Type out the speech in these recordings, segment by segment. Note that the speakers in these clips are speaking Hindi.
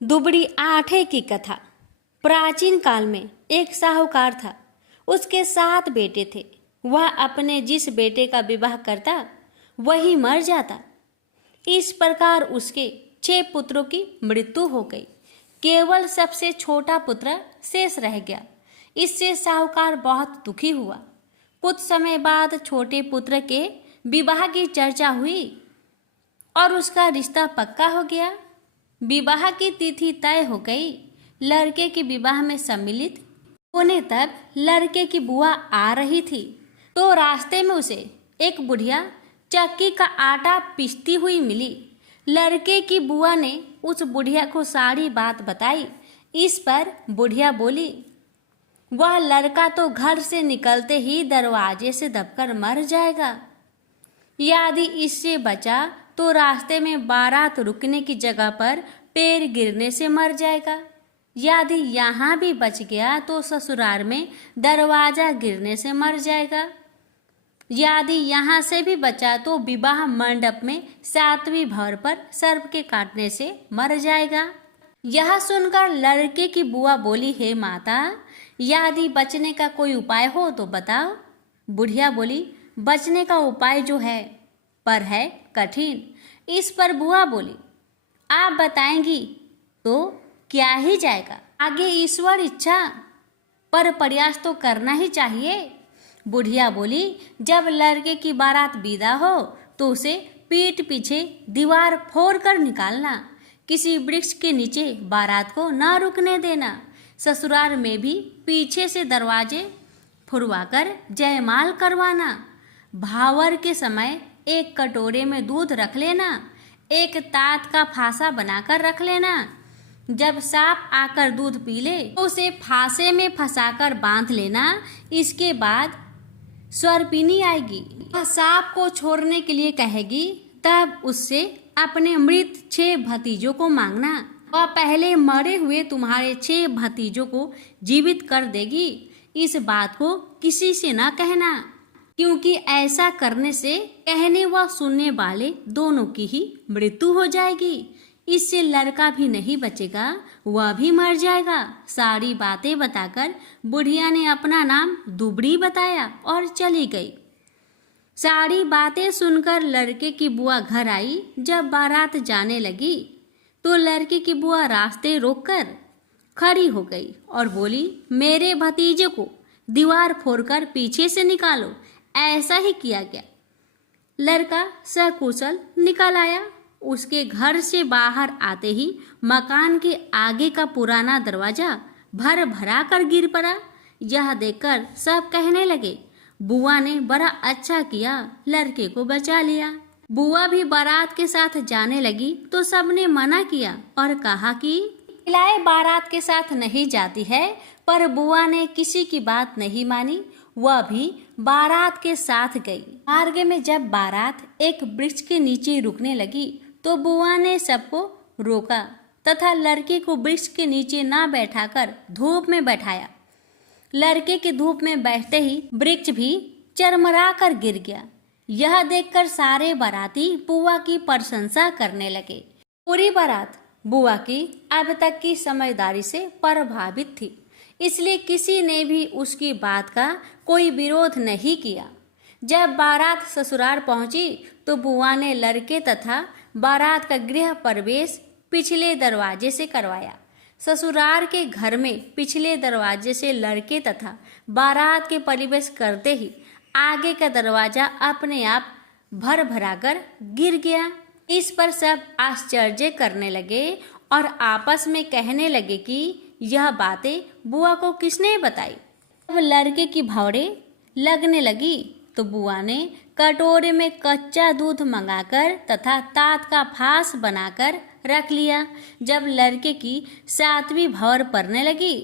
दुबड़ी आठे की कथा। प्राचीन काल में एक साहूकार था। उसके 7 बेटे थे। वह अपने जिस बेटे का विवाह करता वही मर जाता। इस प्रकार उसके 6 पुत्रों की मृत्यु हो गई। केवल सबसे छोटा पुत्र शेष रह गया। इससे साहूकार बहुत दुखी हुआ। कुछ समय बाद छोटे पुत्र के विवाह की चर्चा हुई और उसका रिश्ता पक्का हो गया। विवाह की तिथि तय हो गई। लड़के के विवाह में सम्मिलित होने तक लड़के की बुआ आ रही थी तो रास्ते में उसे एक बुढ़िया चक्की का आटा पीसती हुई मिली। लड़के की बुआ ने उस बुढ़िया को सारी बात बताई। इस पर बुढ़िया बोली, वह लड़का तो घर से निकलते ही दरवाजे से दबकर मर जाएगा। यदि इससे बचा तो रास्ते में बारात रुकने की जगह पर पैर गिरने से मर जाएगा। यदि यहाँ भी बच गया तो ससुराल में दरवाजा गिरने से मर जाएगा। यदि यहाँ से भी बचा तो विवाह मंडप में 7वीं भर पर सर्प के काटने से मर जाएगा। यह सुनकर लड़के की बुआ बोली, हे माता, यदि बचने का कोई उपाय हो तो बताओ। बुढ़िया बोली, बचने का उपाय जो है पर है कठिन। इस पर बुआ बोली, आप बताएंगी तो क्या ही जाएगा, आगे ईश्वर इच्छा, पर प्रयास तो करना ही चाहिए। बुढ़िया बोली, जब लड़के की बारात विदा हो तो उसे पीठ पीछे दीवार फोड़ कर निकालना। किसी वृक्ष के नीचे बारात को न रुकने देना। ससुराल में भी पीछे से दरवाजे फुड़वाकर जयमाल करवाना। भावर के समय एक कटोरे में दूध रख लेना। एक तात का फांसा बनाकर रख लेना। जब सांप आकर दूध पी ले तो उसे फांसे में फंसाकर बांध लेना। इसके बाद सर्पिनी आएगी, वह सांप को छोड़ने के लिए कहेगी। तब उससे अपने मृत 6 भतीजों को मांगना। वह पहले मरे हुए तुम्हारे 6 भतीजों को जीवित कर देगी। इस बात को किसी से न कहना, क्योंकि ऐसा करने से कहने व सुनने वाले दोनों की ही मृत्यु हो जाएगी। इससे लड़का भी नहीं बचेगा, वह भी मर जाएगा। सारी बातें बताकर बुढ़िया ने अपना नाम दुबड़ी बताया और चली गई। सारी बातें सुनकर लड़के की बुआ घर आई। जब बारात जाने लगी तो लड़के की बुआ रास्ते रोककर खड़ी हो गई और बोली, मेरे भतीजे को दीवार फोड़कर पीछे से निकालो। ऐसा ही किया गया। लड़का सकुशल निकल आया। उसके घर से बाहर आते ही मकान के आगे का पुराना दरवाजा भर भरा कर गिर पड़ा। यह देखकर सब कहने लगे, बुआ ने बड़ा अच्छा किया, लड़के को बचा लिया। बुआ भी बारात के साथ जाने लगी तो सबने मना किया और कहा कि महिलाएं बारात के साथ नहीं जाती है। पर बुआ ने किसी की बात नहीं मानी। वह भी बारात के साथ गई। मार्ग में जब बारात एक वृक्ष के नीचे रुकने लगी तो बुआ ने सबको रोका तथा लड़के को वृक्ष के नीचे ना बैठाकर धूप में बैठाया। लड़के के धूप में बैठते ही वृक्ष भी चरमरा कर गिर गया। यह देखकर सारे बाराती बुआ की प्रशंसा करने लगे। पूरी बारात बुआ की अब तक की समझदारी से प्रभावित थी, इसलिए किसी ने भी उसकी बात का कोई विरोध नहीं किया। जब बारात ससुराल पहुंची तो बुआ ने लड़के तथा बारात का गृह प्रवेश पिछले दरवाजे से करवाया। ससुराल के घर में पिछले दरवाजे से लड़के तथा बारात के प्रवेश करते ही आगे का दरवाजा अपने आप भर भराकर गिर गया। इस पर सब आश्चर्य करने लगे और आपस में कहने लगे कि यह बातें बुआ को किसने बताई। जब लड़के की भौरे लगने लगी तो बुआ ने कटोरे में कच्चा दूध मंगाकर तथा तात का फांस बनाकर रख लिया। जब लड़के की 7वीं भौर पड़ने लगी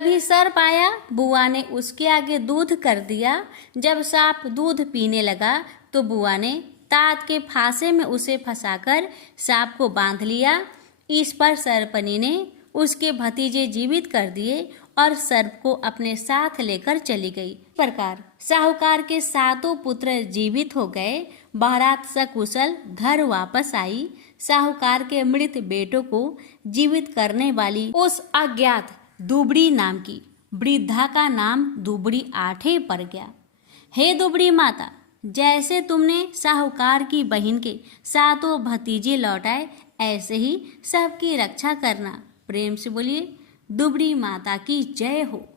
तभी सर्प आया। बुआ ने उसके आगे दूध कर दिया। जब सांप दूध पीने लगा तो बुआ ने तात के फांसे में उसे फंसाकर सांप को बांध लिया। इस पर सर्पनी ने उसके भतीजे जीवित कर दिए और सर्प को अपने साथ लेकर चली गई। इस प्रकार साहूकार के 7 पुत्र जीवित हो गए। बारात सकुशल घर वापस आई। साहूकार के मृत बेटों को जीवित करने वाली उस अज्ञात दुबड़ी नाम की वृद्धा का नाम दुबड़ी आठे पड़ गया। हे दुबड़ी माता, जैसे तुमने साहूकार की बहन के सातों भतीजे लौटाए, ऐसे ही सबकी रक्षा करना। प्रेम से बोलिए दुबड़ी माता की जय हो।